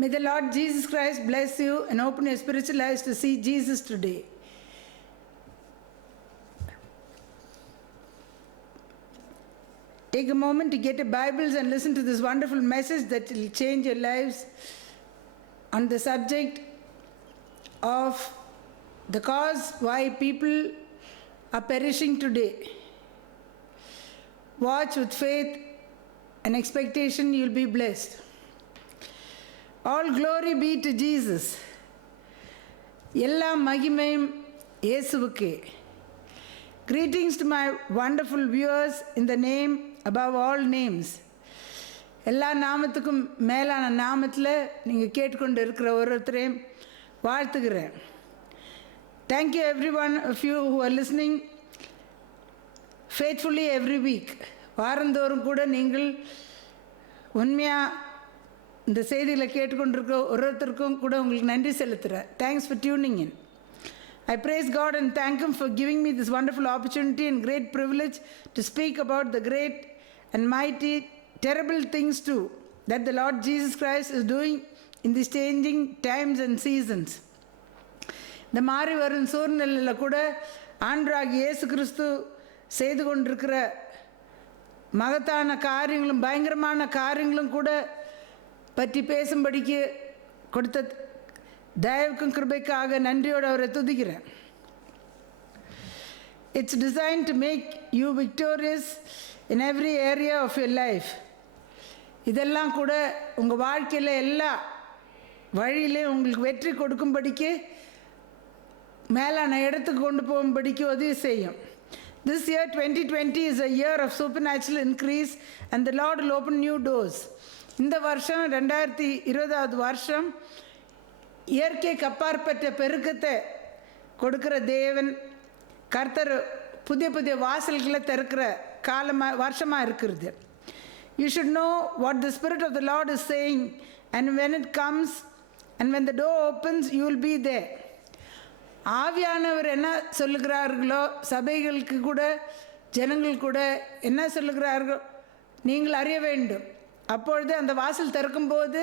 May the Lord Jesus Christ bless you and open your spiritual eyes to see Jesus today. Take a moment to get your Bibles and listen to this wonderful message that will change your lives on the subject of the cause why people are perishing today. Watch with faith and expectation, you'll be blessed. All glory be to Jesus. எல்லா மகிமையும் இயேசுவுக்கே. Greetings to my wonderful viewers in the name above all names. எல்லா நாமத்துக்கும் மேலான நாமத்தில் நீங்கள் கேட்டுக்கொண்டு இருக்கிற ஒருத்தரையும் வாழ்த்துக்கிறேன். Thank you everyone of you who are listening faithfully every week. வாரந்தோறும் கூட நீங்கள் உண்மையாக இந்த செய்திகளை கேட்டுக்கொண்டிருக்க ஒருத்தருக்கும் கூட உங்களுக்கு நன்றி செலுத்துகிறேன். Thanks for tuning in. I praise God and thank Him for giving me this wonderful opportunity and great privilege to speak about the great and mighty, terrible things too that the Lord Jesus Christ is doing in these changing times and seasons. இந்த மாறி வரும் சூழ்நிலையில் கூட ஆண்டவராகிய இயேசு கிறிஸ்து செய்து கொண்டிருக்கிற மகத்தான காரியங்களும் பயங்கரமான காரியங்களும் கூட பற்றி பேசும்படிக்கு கொடுத்த தயவுக்கும் கிருபைக்காக நன்றியோடு அவரை துதிக்கிறேன். It's designed to make you victorious in every area of your life. இதெல்லாம் கூட உங்கள் வாழ்க்கையில் எல்லா வழியிலையும் உங்களுக்கு வெற்றி கொடுக்கும்படிக்கு மேலான இடத்துக்கு கொண்டு போகும்படிக்கு உதவி செய்யும். This year 2020 is a year of supernatural increase and the Lord will open new doors. இந்த வருஷம் 2020 வருஷம் இயற்கைக்கு அப்பாற்பட்ட பெருக்கத்தை கொடுக்கிற தேவன் கர்த்தர் புதிய புதிய வாசல்களை திறக்கிற வருஷமாக இருக்கிறது. You should know what the Spirit of the Lord is saying, and when it comes and when the door opens you will be there. ஆவியானவர் என்ன சொல்லுகிறார்களோ சபைகளுக்கு கூட ஜனங்கள் கூட என்ன சொல்லுகிறார்களோ நீங்கள் அறிய வேண்டும். அப்பொழுது அந்த வாசல் திறக்கும்போது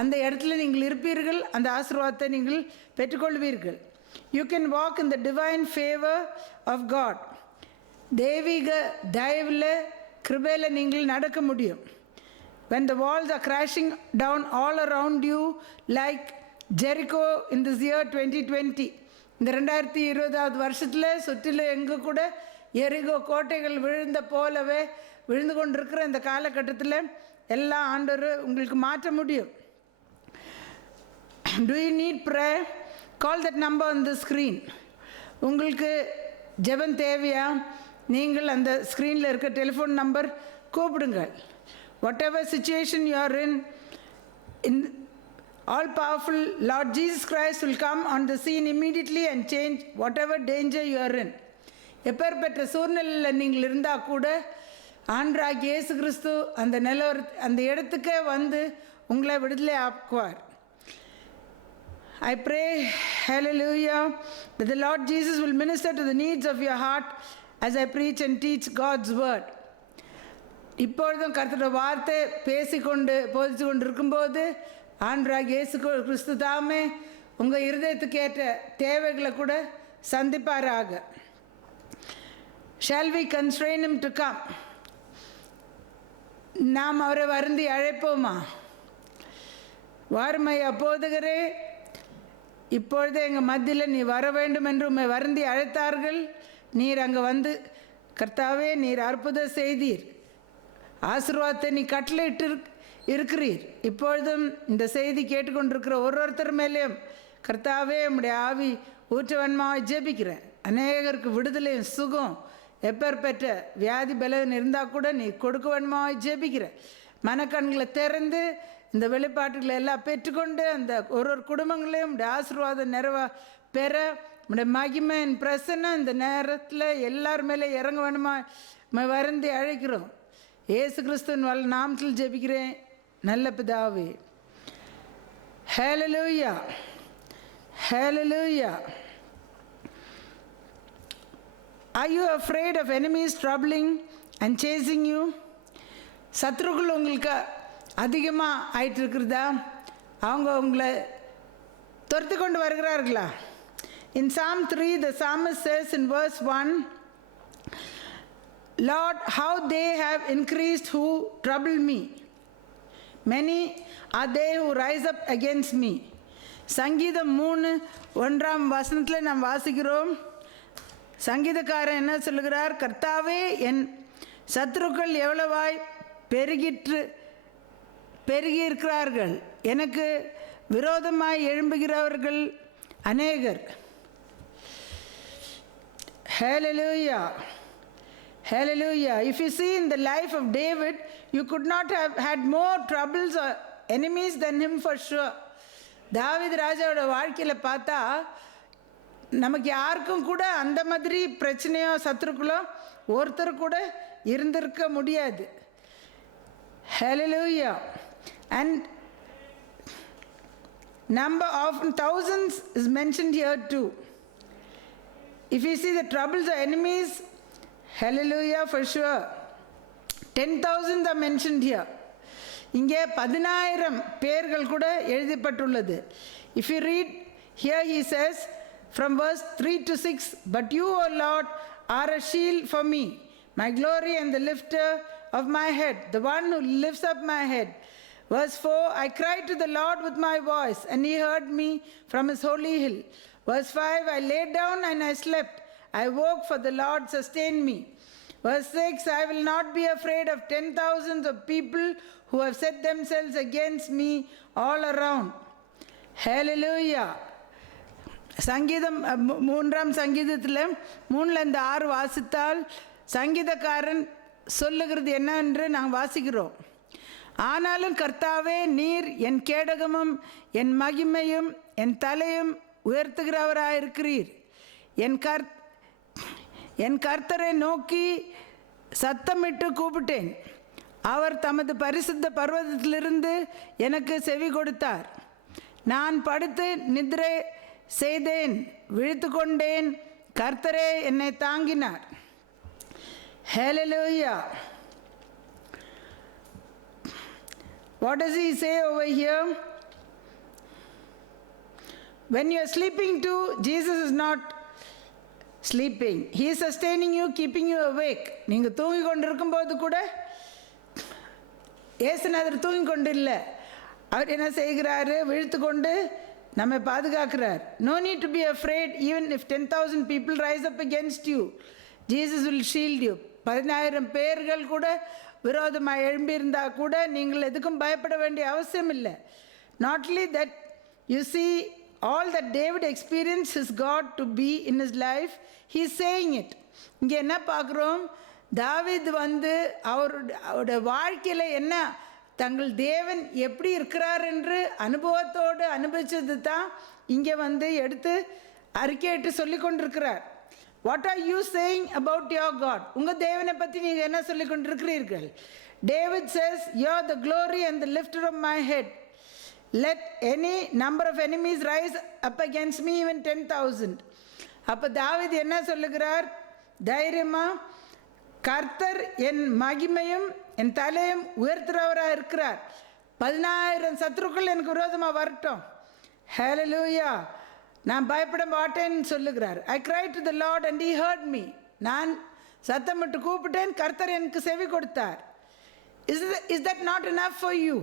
அந்த இடத்துல நீங்கள் இருப்பீர்கள், அந்த ஆசீர்வாதத்தை நீங்கள் பெற்றுக்கொள்வீர்கள். You can walk in the divine favour of God. தெய்வீக தயவில் கிருபையில் நீங்கள் நடக்க முடியும். when the walls are crashing down all around you like Jericho in this year 2020, இந்த 2020 வருஷத்தில் சுற்றிலும் எங்கே கூட எரிகோ கோட்டைகள் விழுந்த போலவே விழுந்து கொண்டிருக்கிற இந்த காலகட்டத்தில் எல்லா ஆண்டவரும் உங்களுக்கு மாற்ற முடியும். Do you need prayer? Call that number on the screen. உங்களுக்கு ஜெபம் தேவையா? நீங்கள் அந்த ஸ்க்ரீனில் இருக்க டெலிஃபோன் நம்பர் கூப்பிடுங்கள். Whatever situation you are in all powerful Lord Jesus Christ will come on the scene immediately and change whatever danger you are in. எப்பேற்பட்ட சூழ்நிலையில் நீங்கள் இருந்தால் கூட ஆண்டவராகிய இயேசு கிறிஸ்து அந்த இடத்துக்கே வந்து உங்களை விடுதலை ஆக்குவார். I pray, hallelujah, that the Lord Jesus will minister to the needs of your heart as I preach and teach God's word. இப்பொழுதும் கர்த்தருடைய வார்த்தை பேசிக்கொண்டு போதித்து கொண்டு இருக்கும்போது ஆண்டவராகிய இயேசு கிறிஸ்து தாமே உங்கள் இருதயத்துக்கு ஏற்ற தேவைகளை கூட சந்திப்பாராக. Shall we constrain him to come? நாம் அவரை வருந்தி அழைப்போமா? வாருமையா போதகரே, இப்பொழுதே எங்கள் மத்தியில் நீ வர வேண்டும் என்று உம்மை வருந்தி அழைத்தார்கள். நீர் அங்கே வந்து கர்த்தாவே நீர் அற்புதம் செய்தீர், ஆசீர்வாதத்தை நீ கட்டளையிட்டு இருக்கிறீர். இப்பொழுதும் இந்த செய்தி கேட்டுக்கொண்டிருக்கிற ஒருத்தர் மேலேயும் கர்த்தாவே உம்முடைய ஆவி ஊற்றவன்மாவை ஜெபிக்கிறேன். அநேகருக்கு விடுதலையும் சுகம் எப்பேற்பட்ட வியாதி பலன் இருந்தால் கூட நீ கொடுக்கவன்மாவை ஜெபிக்கிறேன். மனக்கண்களை திறந்து இந்த வெளிப்பாட்டுகளை எல்லாம் பெற்றுக்கொண்டு அந்த ஒரு குடும்பங்களையும் உடைய ஆசீர்வாதம் பெற உடைய மகிமையின் பிரசன்னம் இந்த நேரத்தில் எல்லார் மேலே இறங்க வேணுமா வருந்தி அழைக்கிறோம். இயேசு கிறிஸ்துவின் நாமத்தில் ஜெபிக்கிறேன் நல்ல பிதாவே. ஹல்லேலூயா, ஹல்லேலூயா. Are you afraid of enemies troubling and chasing you? சத்ருக்கள் உங்களுக்கு அதிகமாக ஆயிட்டு இருக்கிறதா? அவங்க உங்களை துரத்து கொண்டு வருகிறார்களா? In Psalm 3, the psalmist says in verse 1, Lord, how they have increased who trouble me. Many are they who rise up against me. சங்கீதம் 3:1 நாம் வாசிக்கிறோம். சங்கீதக்காரன் என்ன சொல்லுகிறார்? கர்த்தாவே, என் சத்துருக்கள் எவ்வளவாய் பெருகியிருக்கிறார்கள், எனக்கு விரோதமாய் எழும்புகிறவர்கள் அநேகர். Hallelujah. Hallelujah. If you see in the life of David, you could not have had more troubles or enemies than him for sure. தாவீது ராஜாவோட வாழ்க்கையில் பார்த்தா நமக்கு யாருக்கும் கூட அந்த மாதிரி பிரச்சனையோ சத்துருக்களோ ஒருத்தர் கூட இருந்திருக்க முடியாது. Hallelujah. And number of thousands is mentioned here too. If you see the troubles or enemies, hallelujah, for sure. 10,000 are mentioned here. இங்கே 10,000 பேர்கள் கூட எழுதப்பட்டுள்ளது. If you read here, he says from verse 3 to 6, but you, O Lord, are a shield for me, my glory and the lifter of my head, the one who lifts up my head. Verse 4, I cried to the Lord with my voice, and he heard me from his holy hill. Verse 5, I lay down and I slept. I woke, for the Lord sustained me. Verse 6, I will not be afraid of 10,000s of people who have set themselves against me all around. Hallelujah. சங்கீதம் 3ஆம் சங்கீதத்தில் 3-6 வாசித்தால் சங்கீதக்காரன் சொல்லுகிறது என்னவென்று நாங்கள் வாசிக்கிறோம். ஆனாலும் கர்த்தாவே, நீர் என் கேடகமும் என் மகிமையும் என் தலையும் உயர்த்துகிறவராயிருக்கிறீர். என் கர்த்தரை நோக்கி சத்தமிட்டு கூப்பிட்டேன். அவர் தமது பரிசுத்த பர்வதத்திலிருந்து எனக்கு செவி கொடுத்தார். நான் படுத்து நித்திரை செய்தேன், விழித்து கொண்டேன். கர்த்தரே என்னை தாங்கினார். Hallelujah. What does he say over here? When you are sleeping too, Jesus is not sleeping. He is sustaining you, keeping you awake. நீங்கள் தூங்கி கொண்டிருக்கும் போது கூட ஏசுநாதர் தூங்கி கொண்டு இல்லை, அவர் என்ன செய்கிறாரு? விழித்து கொண்டு நம்மை பாதுகாக்கிறார். No need to be afraid. Even if 10,000 people rise up against you, Jesus will shield you. 10,000 பேர்கள் கூட விரோதமாக எழும்பியிருந்தால் கூட நீங்கள் எதுக்கும் பயப்பட வேண்டிய அவசியம் இல்லை. Not only that, you see all that David experienced his God to be in his life, he is saying it. இங்கே என்ன பார்க்குறோம்? தாவீது அவருடைய வாழ்க்கையில் என்ன தங்கள் தேவன் எப்படி இருக்கிறார் என்று அனுபவத்தோடு அனுபவிச்சது தான் இங்கே எடுத்து அறிக்கையிட்டு சொல்லி கொண்டிருக்கிறார். What are you saying about your God? உங்கள் தேவனை பற்றி நீங்கள் என்ன சொல்லி கொண்டிருக்கிறீர்கள்? David says, you are the glory and the lifter of my head. Let any number of enemies rise up against me, even 10,000. அப்போ தாவீது என்ன சொல்லுகிறார்? தைரியமா, கர்த்தர் என் மகிமையும் என் தலையும் உயர்த்துறவராக இருக்கிறார். 10,000 சத்துருக்கள் எனக்கு விரோதமாக வரட்டும். Hallelujah. நான் பயப்பட மாட்டேன்னு சொல்லுகிறார். I cried to the Lord and he heard me. நான் சத்தமிட்டு கூப்பிட்டேன், கர்த்தர் எனக்கு செவி கொடுத்தார். Is that not enough for you?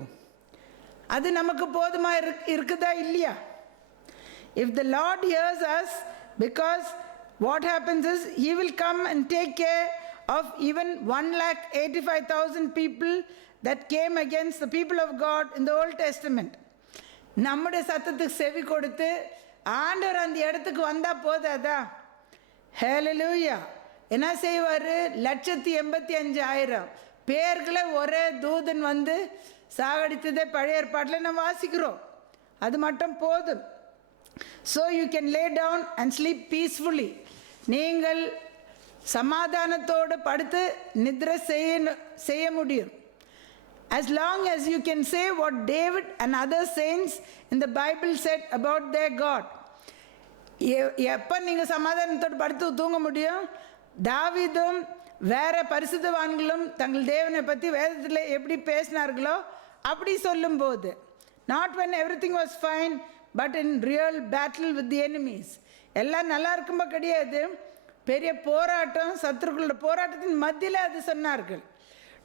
அது நமக்கு போதுமாக இருக்குதா இல்லையா? If the Lord hears us, because what happens is he will come and take care of even 1,85,000 people that came against the people of God in the Old Testament. நம்முடைய சத்தத்துக்கு செவி கொடுத்து ஆண்டவர் அந்த இடத்துக்கு வந்தால் போதாதா? Hallelujah. என்ன செய்வார்? 185,000 பேர்களை ஒரே தூதன் சாகடித்ததே பழைய ஏற்பாட்டில் நம்ம வாசிக்கிறோம். அது மட்டும் போதும். So you can lay down and sleep peacefully. நீங்கள் சமாதானத்தோடு படுத்து நித்திரை செய்ய முடியும். As long as you can say what David and other saints in the Bible said about their God. எப்போ நீங்கள் சமாதானத்தோடு படுத்து தூங்க முடியும்? தாவீதும் வேற பரிசுத்தவான்களும் தங்கள் தேவனை பற்றி வேதத்தில் எப்படி பேசினார்களோ அப்படி சொல்லும்போது. Not when everything was fine, but in real battle with the enemies. எல்லாம் நல்லா இருக்கும்போ கிடையாது, பெரிய போராட்டம், சத்துருக்களோட போராட்டத்தின் மத்தியில் அது சொன்னார்கள்.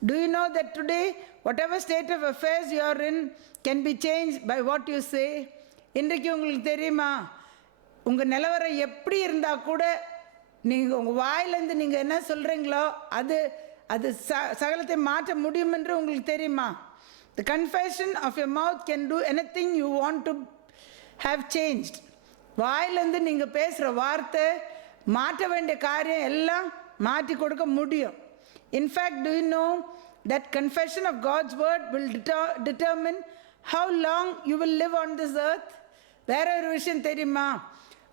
Do you know that today, whatever state of affairs you are in can be changed by what you say? இன்றைக்கு உங்களுக்கு தெரியுமா, உங்கள் நிலவரம் எப்படி இருந்தால் கூட நீங்கள் உங்கள் வாயிலேருந்து நீங்கள் என்ன சொல்கிறீங்களோ அது அது சகலத்தை மாற்ற முடியும் என்று உங்களுக்கு தெரியுமா? The confession of your mouth can do anything you want to have changed. வாயிலேருந்து நீங்கள் பேசுகிற வார்த்தை மாற்ற வேண்டிய காரியம் எல்லாம் மாற்றி கொடுக்க முடியும். In fact, do you know that confession of God's word will determine how long you will live on this earth? வேற ஒரு விஷயம் தெரியுமா,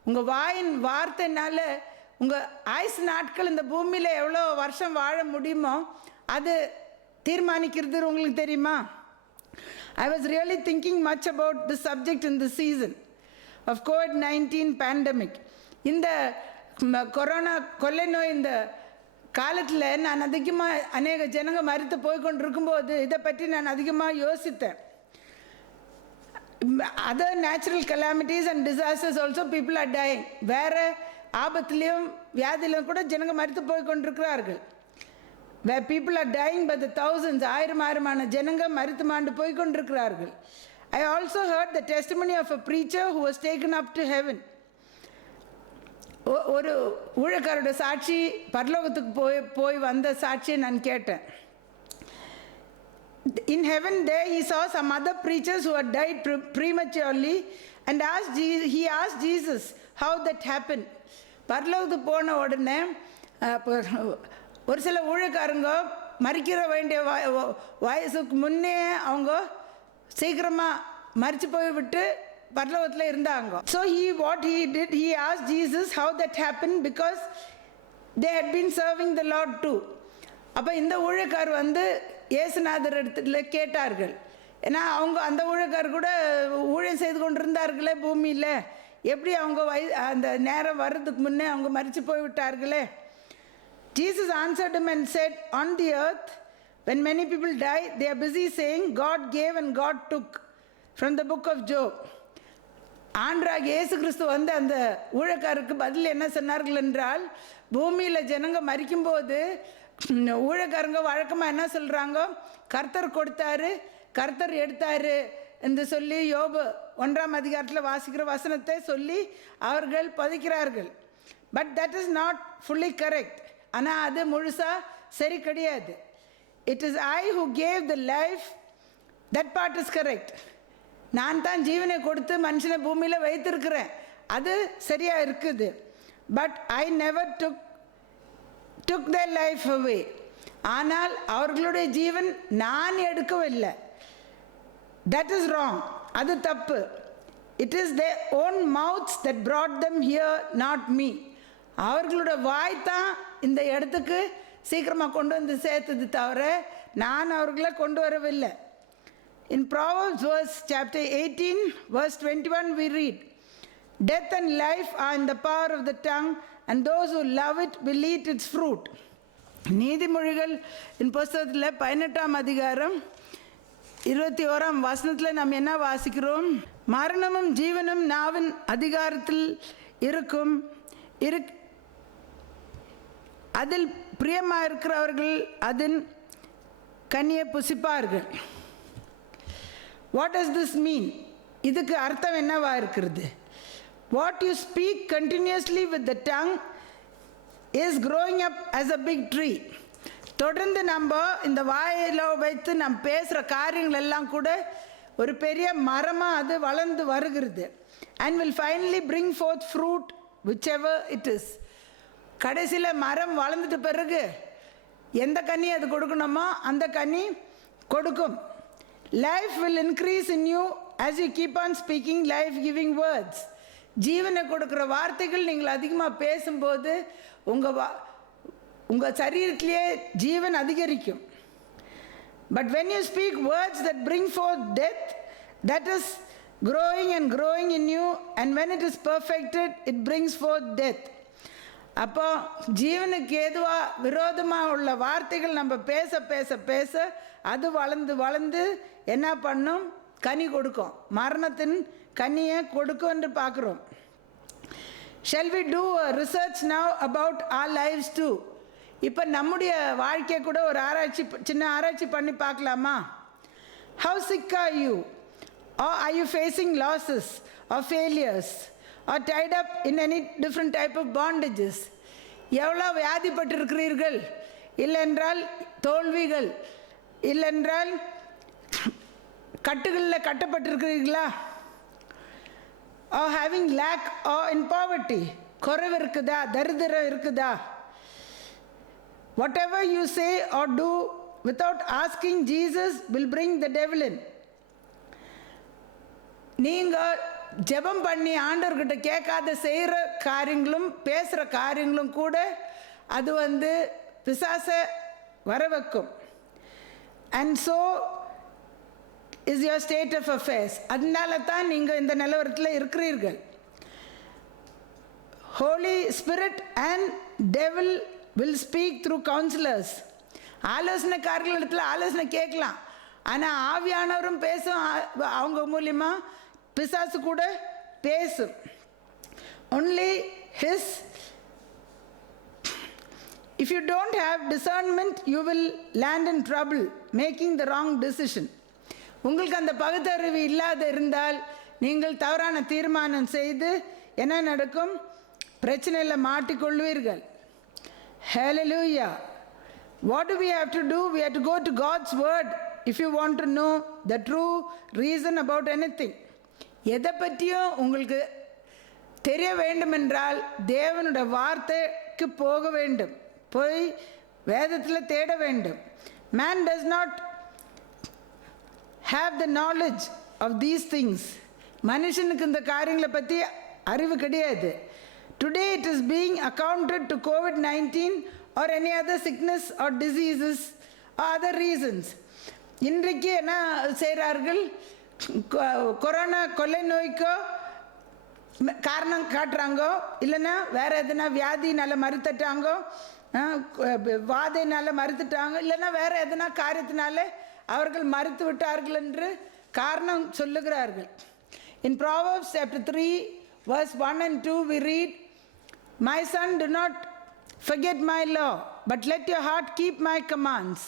உங்கள் வாயின் வார்த்தைனால உங்கள் ஆயுசு நாட்கள் இந்த பூமியில் எவ்வளோ வருஷம் வாழ முடியுமோ அது தீர்மானிக்கிறது உங்களுக்கு தெரியுமா? I was really thinking much about this subject in the season of COVID-19 pandemic. இந்த கொரோனா கொள்ளை நோய் இந்த காலத்தில் நான் அதிகமாக அநேக ஜனங்க மரித்து போய்கொண்டு இருக்கும்போது இதை பற்றி நான் அதிகமாக யோசித்தேன். Other natural calamities and disasters also people are dying. வேறு ஆபத்துலேயும் வியாதியிலும் கூட ஜனங்க மரித்து போய்கொண்டிருக்கிறார்கள். Where people are dying by the thousands, ஆயிரமான ஜனங்க மரித்து மாண்டு போய்கொண்டிருக்கிறார்கள். I also heard the testimony of a preacher who was taken up to heaven. ஒரு ஊழியக்காரோட சாட்சி பரலோகத்துக்கு போய் வந்த சாட்சியை நான் கேட்டேன். In heaven there he saw some other preachers who had died prematurely and he asked Jesus how that happened. பரலோகத்துக்கு போன உடனே ஒரு சில ஊழியக்காரங்க மறிக்கிற வேண்டிய வயசுக்கு முன்னே அவங்க சீக்கிரமாக மறித்து போய் விட்டு பரலோகத்தில் இருந்தாங்க. So what he did, he asked Jesus how that happened because they had been serving the Lord too. அப்போ இந்த ஊழியக்கார் இயேசுநாதர் இடத்துல கேட்டார்கள். ஏன்னா அவங்க அந்த ஊழியக்கார் கூட ஊழியம் செய்து கொண்டு இருந்தார்களே பூமியில், எப்படி அவங்க அந்த நேரம் வர்றதுக்கு முன்னே அவங்க மரித்து போய்விட்டார்களே. Jesus answered him and said, on the earth when many people die they are busy saying God gave and God took, from the book of Job. ஆண்டவராகிய இயேசு கிறிஸ்து அந்த ஊழியக்காரருக்கு பதில் என்ன சொன்னார்கள் என்றால், பூமியில் ஜனங்க மரிக்கும்போது ஊழியக்காரங்க வழக்கமாக என்ன சொல்கிறாங்க, கர்த்தர் கொடுத்தாரு கர்த்தர் எடுத்தாரு என்று சொல்லி யோபு 1ஆம் அதிகாரத்தில் வாசிக்கிற வசனத்தை சொல்லி அவர்கள் பதிக்கிறார்கள். But that is not fully correct. ஆனால் அது முழுசாக சரி கிடையாது. It is I who gave the life, that part is correct. நான் தான் ஜீவனை கொடுத்து மனுஷனை பூமியில் வைத்திருக்கிறேன், அது சரியாக இருக்குது. But I never took their life away. ஆனால் அவர்களுடைய ஜீவன் நான் எடுக்கவில்லை. That is wrong. அது தப்பு. It is their own mouths that brought them here, not me. அவர்களோட வாய் தான் இந்த இடத்துக்கு சீக்கிரமாக கொண்டு வந்து சேர்த்தது தவிர நான் அவர்களை கொண்டு வரவில்லை. In Proverbs chapter 18 verse 21 we read, death and life are in the power of the tongue and those who love it will eat its fruit. நீதிமொழிகள் புத்தகத்தில் 18ஆம் அதிகாரம் 21ஆம் வசனத்தில் நாம் என்ன வாசிக்கிறோம்? மரணமும் ஜீவனும் நாவின் அதிகாரத்தில் இருக்கும், அதில் பிரியமாக இருக்கிறவர்கள் அதன் கனியை புசிப்பார்கள். What does this mean? இதுக்கு அர்த்தம் என்னவா இருக்கிறது? What you speak continuously with the tongue is growing up as a big tree. தொடர்ந்து நம்ம இந்த வாயில வைத்து நாம் பேசுகிற காரியங்கள் எல்லாம் கூட ஒரு பெரிய மரமாக அது வளர்ந்து வருகிறது. And will finally bring forth fruit whichever it is. கடைசியில் மரம் வளர்ந்துட்ட பிறகு எந்த கனி அது கொடுக்கணுமோ அந்த கனி கொடுக்கும். Life will increase in you as you keep on speaking life-giving words. ஜீவனை கொடுக்குற வார்த்தைகள் நீங்கள் அதிகமாக பேசும்போது உங்கள் சரீரத்திலேயே ஜீவன் அதிகரிக்கும். But when you speak words that bring forth death, that is growing and growing in you, and when it is perfected, it brings forth death. அப்போ ஜீவனுக்கு ஏதுவாக விரோதமாக உள்ள வார்த்தைகள் நம்ம பேச பேச பேச அது வளர்ந்து வளர்ந்து என்ன பண்ணும்? கனி கொடுக்கும், மரணத்தின் கனியை கொடுக்கும் என்று பார்க்குறோம். Shall we do a research now about our lives too? இப்போ நம்முடைய வாழ்க்கையை கூட ஒரு சின்ன ஆராய்ச்சி பண்ணி பார்க்கலாமா? How sick are you? Or are you facing losses or failures or tied up in any different type of bondages? எவ்வளோ வியாதிப்பட்டிருக்கிறீர்கள், இல்லைன்றால் தோல்விகள், இல்லைன்றால் கட்டுகளில் கட்டப்பட்டிருக்கிறீர்களா? Or having lack or in poverty, குறைவு இருக்குதா, தரித்திரம் இருக்குதா? Whatever you say or do without asking Jesus will bring the devil in. நீங்கள் ஜெபம் பண்ணி ஆண்டவர்கிட்ட கேட்காத செய்கிற காரியங்களும் பேசுகிற காரியங்களும் கூட அது பிசாசை வர வைக்கும். And so is your state of affairs. அதனால தான் நீங்கள் இந்த நிலவரத்தில் இருக்கிறீர்கள். Holy Spirit and devil will speak through counselors. ஆலோசனைக்காரர்கள் இடத்துல ஆலோசனை கேட்கலாம், ஆனால் ஆவியானவரும் பேசும், அவங்க மூலிமா பிசாசு கூட பேசும். Only his. If you don't have discernment, you will land in trouble making the wrong decision. உங்களுக்கு அந்த பகுத்தறிவு இல்லாத இருந்தால் நீங்கள் தவறான தீர்மானம் செய்து என்ன நடக்கும்? பிரச்சனையில் மாட்டிக்கொள்வீர்கள். Hallelujah. What do we have to do? We have to go to God's word if you want to know the true reason about anything. எதை பற்றியும் உங்களுக்கு தெரிய வேண்டும் என்றால் தேவனுடைய வார்த்தைக்கு போக வேண்டும், போய் வேதத்தில் தேட வேண்டும். Man does not have the knowledge of these things. மனுஷனுக்கு இந்த காரியங்களை பற்றி அறிவு கிடையாது. Today it is being accounted to COVID-19 or any other sickness or diseases or other reasons. இன்றைக்கு என்ன செய்கிறார்கள்? கொரோனா கொள்ளை நோய்க்கோ காரணம் காட்டுறாங்கோ, இல்லைன்னா வேற எதுனா வியாதினால மறுத்துட்டாங்கோ, வாதையினால மறுத்துட்டாங்க, இல்லைன்னா வேற எதுனா காரியத்தினால அவர்கள் மறுத்து விட்டார்கள் என்று காரணம் சொல்லுகிறார்கள். In Proverbs chapter 3 verse 1 and 2 we read, "My son, do not forget my law, but let your heart keep my commands."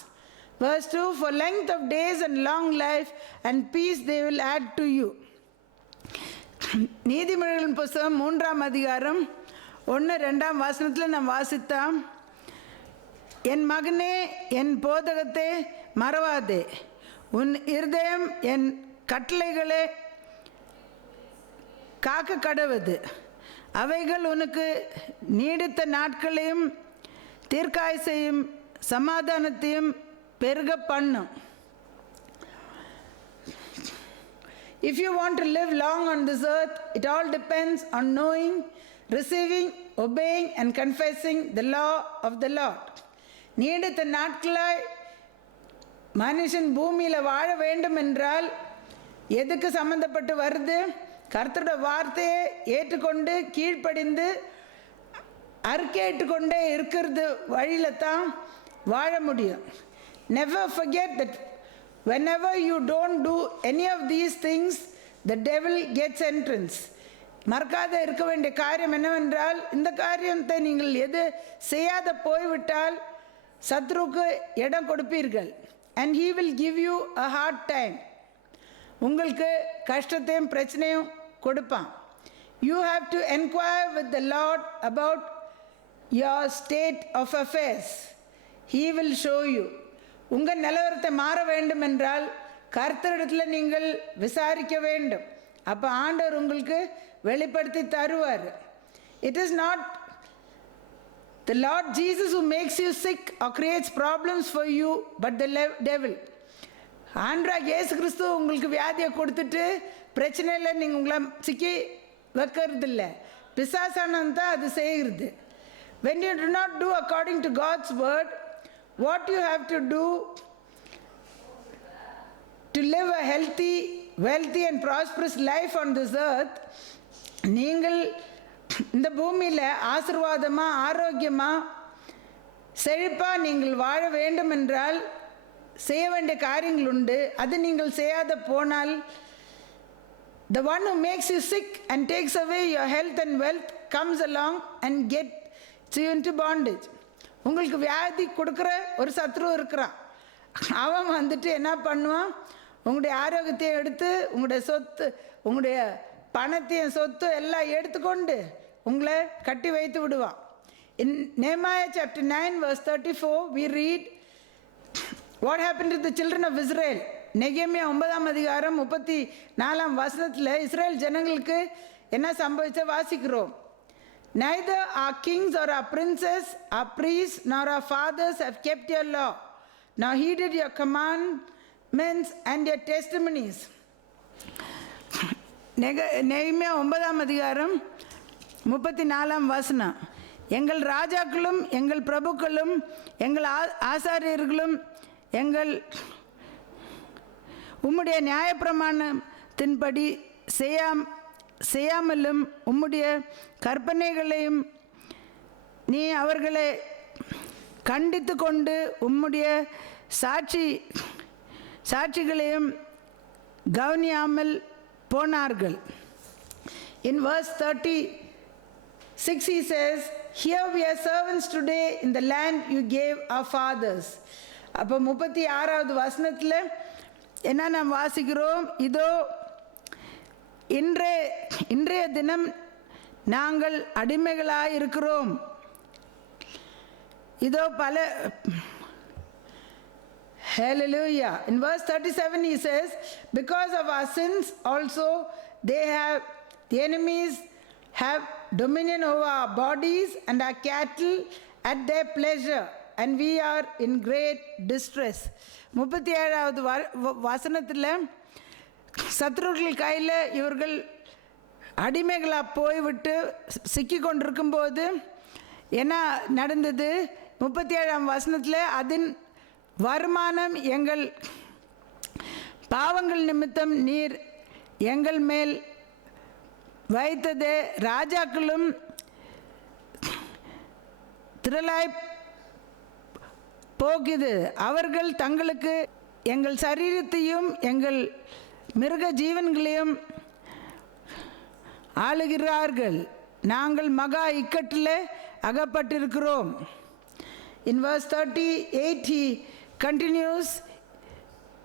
Verse 2, "For length of days and long life and peace they will add to you." நீதிமொழிகளின் புத்தகம் 3ஆம் அதிகாரம் 1-2 வசனத்தில் நாம் வாசித்தோம். என் மகனே, என் போதகத்தை மறவாதே, உன் இருதயம் என் கட்டளைகளை காக்க கடவுது, அவைகள் உனக்கு நீடித்த நாட்களையும் தீர்க்காயுசையும் சமாதானத்தையும் பெருக பண்ணும். If you want to live long on this earth, it all depends on knowing, receiving, obeying and confessing the law of the Lord. நீடித்த நாட்களாய் மனுஷன் பூமியில் வாழ வேண்டும் என்றால் எதுக்கு சம்பந்தப்பட்டு வருது? கர்த்தருடைய வார்த்தையை ஏற்றுக்கொண்டு கீழ்ப்படிந்து அறிக்கையிட்டுக்கொண்டே இருக்கிறது வழியில தான் வாழ முடியும். Never forget that whenever you don't do any of these things, the devil gets entrance. மறக்காத இருக்க வேண்டிய காரியம் என்னவென்றால், இந்த காரியத்தை நீங்கள் எது செய்யாத போய்விட்டால் சத்ருக்கு இடம் கொடுப்பீர்கள். And he will give you a hard time. உங்களுக்கு கஷ்டத்தையும் பிரச்சனையும் கொடுப்பான். You have to inquire with the Lord about your state of affairs. He will show you. உங்கள் நிலவரத்தை மாற வேண்டும் என்றால் கர்த்தரிடத்தில் நீங்கள் விசாரிக்க வேண்டும். அப்போ ஆண்டவர் உங்களுக்கு வெளிப்படுத்தி தருவார். It is not the Lord Jesus who makes you sick or creates problems for you, but the devil. ஆண்டவராகிய இயேசு கிறிஸ்து உங்களுக்கு வியாதியை கொடுத்துட்டு பிரச்சனையில் நீங்கள் உங்களை சிக்கி வைக்கிறது இல்லை, பிசாசானது தான் அது செய்கிறது. When you do not do according to God's word, what you have to do to live a healthy, wealthy and prosperous life on this earth, நீங்கள் இந்த பூமியில் ஆசீர்வாதமாக ஆரோக்கியமாக செழிப்பாக நீங்கள் வாழ வேண்டும் என்றால் செய்ய வேண்டிய காரியங்கள் உண்டு. அது நீங்கள் செய்யாத போனால் the one who makes you sick and takes away your health and wealth comes along and gets you into bondage. உங்களுக்கு வியாதி கொடுக்குற ஒரு சத்ரு இருக்கிறான். அவன் வந்துட்டு என்ன பண்ணுவான், உங்களுடைய ஆரோக்கியத்தை எடுத்து உங்களுடைய சொத்து, உங்களுடைய பணத்தையும் சொத்து எல்லாம் எடுத்துக்கொண்டு உங்களை கட்டி வைத்து விடுவான். In Nehemiah chapter 9 verse 34 we read what happened to the children of Israel. நெகேமியா 9ஆம் அதிகாரம் 34ஆம் வசனத்தில் இஸ்ரேல் ஜனங்களுக்கு என்ன சம்பவிச்ச வாசிக்கிறோம். Neither our kings or our princes, our priests nor our fathers have kept your law, nor heeded your commandments and your testimonies. நெகேமியா 9ஆம் அதிகாரம் 34ஆம் வசனம். எங்கள் ராஜாக்களும் எங்கள் பிரபுக்களும் எங்கள் ஆசாரியர்களும் எங்கள் உம்முடைய நியாயப்பிரமாணத்தின்படி செய்யாமலும் உம்முடைய கற்பனைகளையும் நீ அவர்களை கண்டித்து கொண்டு உம்முடைய சாட்சிகளையும் கவனியாமல் போனார்கள். In verse 36 he says, here we are servants today in the land you gave our fathers. அப்போ 36ஆவது வசனத்தில் என்ன நாம் வாசிக்கிறோம், இதோ இன்றைய தினம் நாங்கள் அடிமைகளாக இருக்கிறோம். இதோ பல Hallelujah. In verse 37 he says, because of our sins also the enemies have dominion over our bodies and our cattle at their pleasure, and we are in great distress. 37ஆவது வசனத்தில் சத்ருக்கள் கையில் இவர்கள் அடிமைகளாக போய்விட்டு சிக்கி கொண்டிருக்கும்போது என்ன நடந்தது, 37ஆம் வசனத்தில் அதன் வருமானம் எங்கள் பாவங்கள் நிமித்தம் நீர் எங்கள் மேல் வைத்தது ராஜாக்களும் திரளாய் போகுது. அவர்கள் தங்களுக்கு எங்கள் சரீரத்தையும் எங்கள் மிருக ஜீவன்களையும் ஆளுகிறார்கள். நாங்கள் மகா இக்கட்டில் அகப்பட்டிருக்கிறோம். In verse 38 he continues,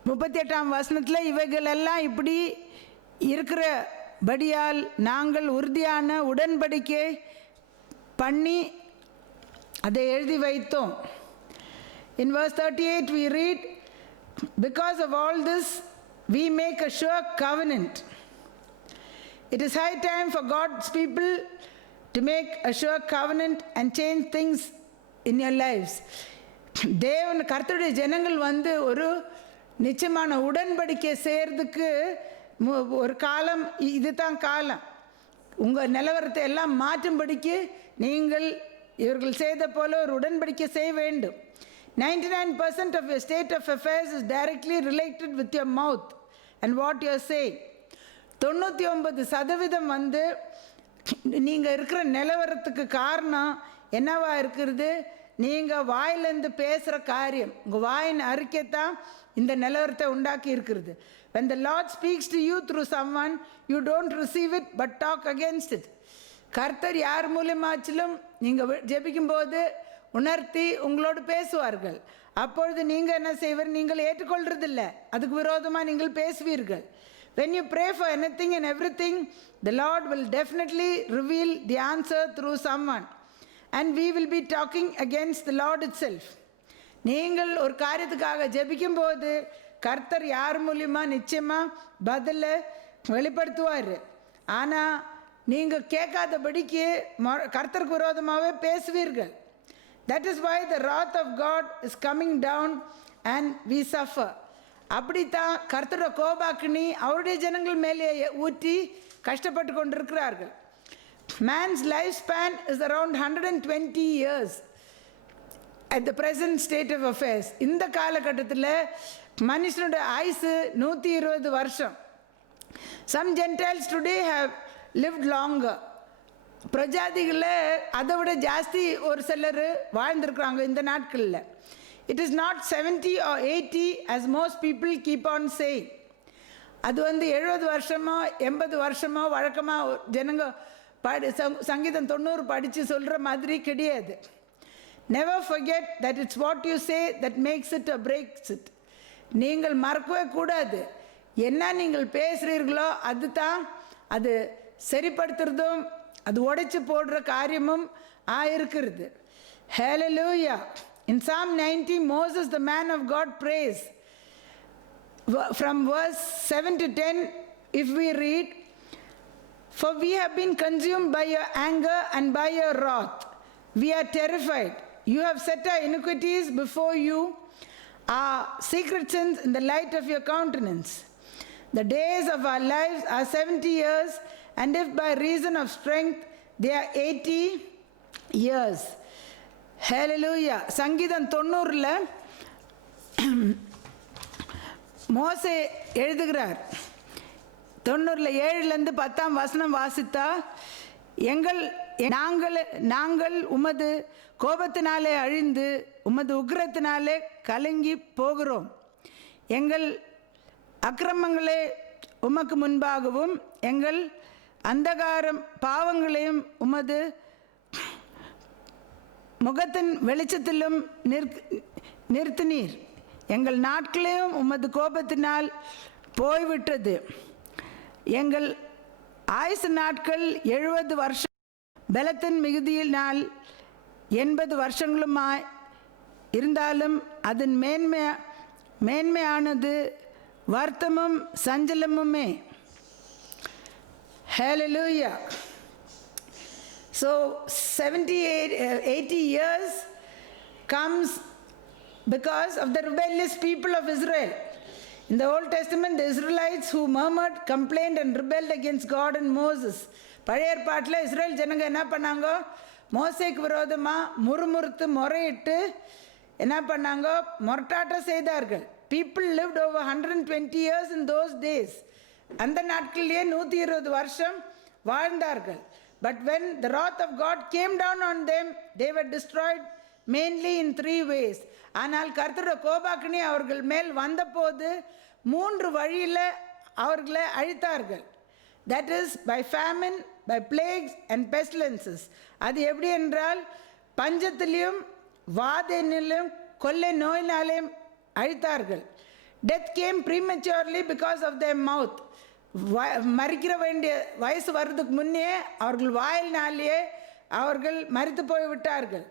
38ஆம் வசனத்தில் இவைகள் எல்லாம் இப்படி இருக்கிறபடியால் நாங்கள் உறுதியான உடன்படிக்கை பண்ணி அதை எழுதி வைத்தோம். In verse 38 we read, because of all this we make a sure covenant. It is high time for God's people to make a sure covenant and change things in your lives. தேவன் கர்த்தருடைய ஜனங்கள் வந்து ஒரு நிச்சயமான உடன்படிக்கை செய்கிறதுக்கு ஒரு காலம், இதுதான் காலம். உங்கள் நிலவரத்தை எல்லாம் மாற்றும்படிக்கு நீங்கள் இவர்கள் செய்த போல ஒரு உடன்படிக்கை செய்ய வேண்டும். 99% of your state of affairs is directly related with your mouth and what you are saying. 99% வந்து நீங்கள் இருக்கிற நிலவரத்துக்கு காரணம் என்னவா இருக்கிறது, நீங்கள் வாயிலேருந்து பேசுகிற காரியம், உங்கள் வாயின் அறிக்கை தான் இந்த நிலவரத்தை உண்டாக்கி இருக்கிறது. When the Lord speaks to you through someone, you don't receive it but talk against it. கர்த்தர் யார் மூலமாச்சிலும் நீங்கள் ஜெபிக்கும்போது உணர்த்தி உங்களோடு பேசுவார்கள். அப்பொழுது நீங்கள் என்ன செய்வீர், நீங்கள் ஏற்றுக்கொள்றதில்லை, அதுக்கு விரோதமாக நீங்கள் பேசுவீர்கள். When you pray for anything and everything, the Lord will definitely reveal the answer through someone, and we will be talking against the Lord itself. நீங்கள் ஒரு காரியத்துக்காக ஜெபிக்கும்போது கர்த்தர் யார் மூலியமாக நிச்சயமாக பதிலை வெளிப்படுத்துவார். ஆனால் நீங்கள் கேட்காதபடிக்கு கர்த்தருக்கு விரோதமாகவே பேசுவீர்கள். That is why the wrath of God is coming down and we suffer. அப்படித்தான் கர்த்தரோட கோபாக்கினி அவருடைய ஜனங்கள் மேலே ஊற்றி கஷ்டப்பட்டு கொண்டிருக்கிறார்கள். Man's lifespan is around 120 years at the present state of affairs. இந்த காலகட்டத்தில் மனுஷனோட ஆயுசு 120 வருஷம். Some Gentiles today have lived longer. பிரஜாதிகளில் அதை விட ஜாஸ்தி ஒரு சிலர் வாழ்ந்திருக்கிறாங்க இந்த நாட்களில். It is not 70 or 80 as most people keep on saying. அது 70 வருஷமோ 80 வருஷமோ வழக்கமாக ஜனங்க சங்கீதம் 90 படித்து சொல்கிற மாதிரி கிடையாது. Never forget that it's what you say that makes it or breaks it. நீங்கள் மறக்கவே கூடாது. என்ன நீங்கள் பேசுகிறீர்களோ அது சரிப்படுத்துறதும் அது உடைச்சு போடுற காரியமும் ஆயிருக்கிறது. Hallelujah. In Psalm 90, Moses, the man of God, prays. From verse 7 to 10, if we read, "For we have been consumed by your anger and by your wrath. We are terrified. You have set our iniquities before you, our secret sins in the light of your countenance. The days of our lives are 70 years, and if by reason of strength, they are 80 years." Hallelujah. சங்கீதம் 90ல் மோசே எழுதுகிறார். 90ல் 7லேருந்து 10ஆம் வசனம் வாசித்தா, நாங்கள் உமது கோபத்தினாலே அழிந்து உமது உக்கிரத்தினாலே கலங்கி போகிறோம். எங்கள் அக்கிரமங்களே உமக்கு முன்பாகவும் எங்கள் அந்தகாரம் பாவங்களையும் உமது முகத்தின் வெளிச்சத்திலும் நிறுத்தினீர். எங்கள் நாட்களையும் உமது கோபத்தினால் போய்விட்டது. எங்கள் ஆயுசு நாட்கள் 70 வருஷம், பலத்தின் மிகுதியினால் 80 வருஷங்களுமாய் இருந்தாலும் அதன் மேன்மையானது வருத்தமும் சஞ்சலமுமே. Hallelujah. So 80 years comes because of the rebellious people of Israel. In the Old Testament, the Israelites who murmured, complained and rebelled against God and Moses. பழைய ஏற்பாட்டில் இஸ்ரேல் ஜனங்க என்ன பண்ணாங்க? மோசேக்கு விரோதமாக முறுமுறுத்து முறையிட்டு என்ன பண்ணாங்க? மொரட்டாட்டம் செய்தார்கள். People lived over 120 years in those days. அந்த நாட்களிலேயே 120 வருஷம் வாழ்ந்தார்கள். But when the wrath of God came down on them, they were destroyed mainly in 3 ways. ஆனால் கர்த்தருடைய கோபாக்கினி அவர்கள் மேல் வந்தபோது 3 வழியில் அவர்களை அழித்தார்கள். That is by famine, by plagues and pestilences. அது எப்படி என்றால் பஞ்சத்திலும் வாதையிலும் கொள்ளை நோயினாலேயும் அழித்தார்கள். Death came prematurely because of their mouth. மறிக்கிற வேண்டிய வயசு வர்றதுக்கு முன்னே அவர்கள் வாயில்னாலேயே அவர்கள் மரித்து போய்விட்டார்கள்.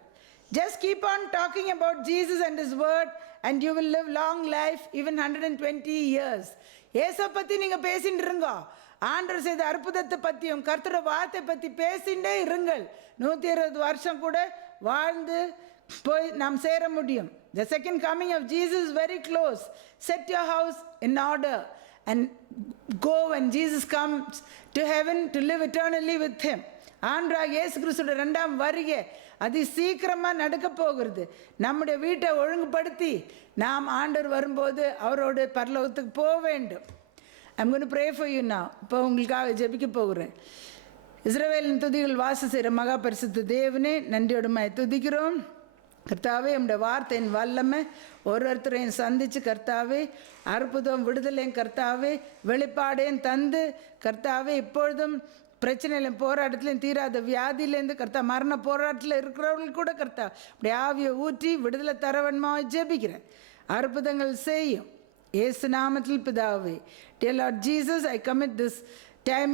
Just keep on talking about Jesus and His word and you will live long life, even 120 years. இயேசுவை பற்றி நீங்கள் பேசிட்டு இருங்க. ஆண்டவர் செய்த அற்புதத்தை பற்றியும் கர்த்தருடைய வார்த்தை பற்றி பேசிகிட்டே இருங்கள். 120 வருஷம் கூட வாழ்ந்து போய் நாம் சேர முடியும். The second coming of Jesus is very close. Set your house in order and go when Jesus comes to heaven to live eternally with Him. ஆண்டவராகிய இயேசு கிறிஸ்துவின் 2ஆம் வருகை அது சீக்கிரமாக நடக்க போகிறது. நம்முடைய வீட்டை ஒழுங்குபடுத்தி நாம் ஆண்டவர் வரும்போது அவரோடு பரலோகத்துக்கு போக வேண்டும். I'm going to pray for you now. இப்போ உங்களுக்காக ஜெபிக்க போகிறேன். இஸ்ரவேலின் துதிகள் வாசம் செய்கிற மகா பரிசுத்த தேவனே, நன்றியோடுமாய் துதிக்கிறோம். கர்த்தாவே, நம்முடைய வார்த்தையின் வல்லமை ஒருத்தரையும் சந்தித்து கர்த்தாவே அற்புதம் விடுதலையும் கர்த்தாவே வெளிப்பாடையும் தந்து கர்த்தாவே இப்பொழுதும் பிரச்சனையிலும் போராட்டத்திலையும் தீராத வியாதியிலேருந்து கர்த்தா மரண போராட்டத்தில் இருக்கிறவர்கள் கூட கர்த்தா அப்படி ஆவியை ஊற்றி விடுதலை தரவன்மாக ஜெபிக்கிறேன். அற்புதங்கள் செய்யும் இயேசு நாமத்தில் பிதாவே. Dear Lord Jesus, I commit this time,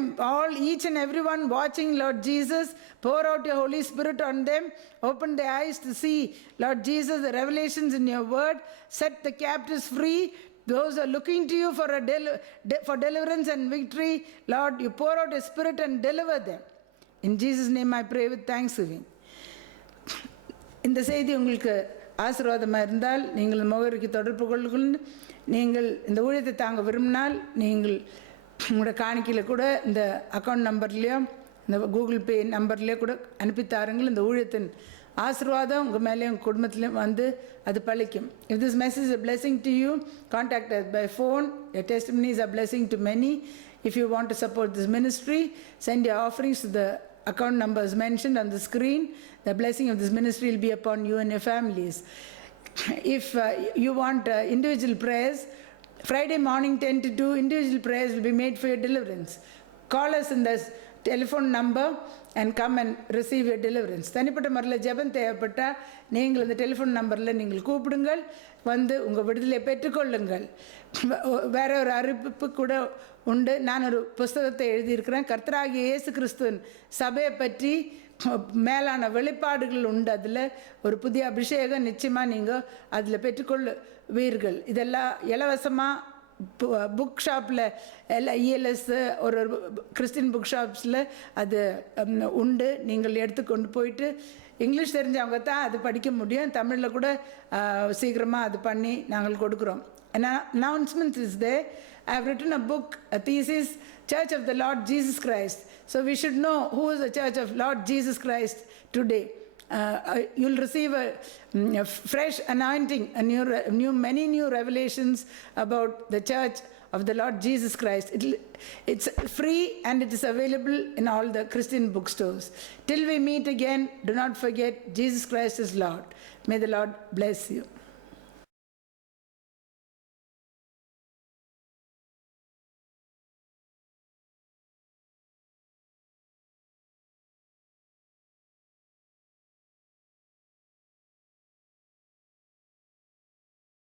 each and everyone watching, Lord Jesus, pour out your Holy Spirit on them, open their eyes to see, Lord Jesus, the revelations in your word, set the captives free, those who are looking to you for for deliverance and victory, Lord, you pour out your Spirit and deliver them. In Jesus' name I pray with thanksgiving. இந்த செய்தி உங்களுக்கு ஆசீர்வாதமாக இருந்தால் நீங்கள் முகவரிக்கு தொடர்பு கொள்ளுங்கள். நீங்கள் இந்த ஊழியத்தை தாங்க விரும்பினால் நீங்கள் உங்களோட காணிக்கையில் கூட இந்த அக்கௌண்ட் நம்பர்லேயோ இந்த கூகுள் பே நம்பர்லேயோ கூட அனுப்பித்தாருங்கள். இந்த ஊழியத்தின் ஆசீர்வாதம் உங்கள் மேலேயும் உங்கள் குடும்பத்திலையும் வந்து அது பழிக்கும். If this message is a blessing to you, contact us by phone. Your testimonies are blessing to many. If you want to support this ministry, send your offerings to the account numbers mentioned on the screen. The blessing of this ministry will be upon you and your families. If you want individual prayers, Friday morning 10 to 2, individual prayers will be made for your deliverance. Call us in the telephone number and come and receive your deliverance. தனிப்பட்ட முறையில் ஜெபம் தேவைப்பட்டால் நீங்கள் இந்த telephone நம்பரில் நீங்கள் கூப்பிடுங்கள், வந்து உங்கள் விடுதலை பெற்றுக்கொள்ளுங்கள். வேற ஒரு அறிவிப்பு கூட உண்டு. நான் ஒரு புஸ்தகத்தை எழுதியிருக்கிறேன், கர்த்தராகிய இயேசு கிறிஸ்துவின் சபையை பற்றி மேலான வெளிப்பாடுகள் உண்டு. அதில் ஒரு புதிய அபிஷேகம் நிச்சயமாக நீங்கள் அதில் பெற்றுக்கொள்வீர்கள். இதெல்லாம் இலவசமாக புக் ஷாப்பில் இஎல்எஸ் ஒரு கிறிஸ்டின் புக் ஷாப்ஸில் அது உண்டு. நீங்கள் எடுத்துக்கொண்டு போயிட்டு, இங்கிலீஷ் தெரிஞ்சவங்க தான் அது படிக்க முடியும், தமிழில் கூட சீக்கிரமாக அது பண்ணி நாங்கள் கொடுக்குறோம். Announcement is there. I have written a book, a thesis, Church of the Lord Jesus Christ. So we should know who is the Church of Lord Jesus Christ today. You'll receive a fresh anointing, many new revelations about the Church of the Lord Jesus Christ. It's free and it is available in all the Christian bookstores. Till we meet again, do not forget Jesus Christ is Lord. May the Lord bless you.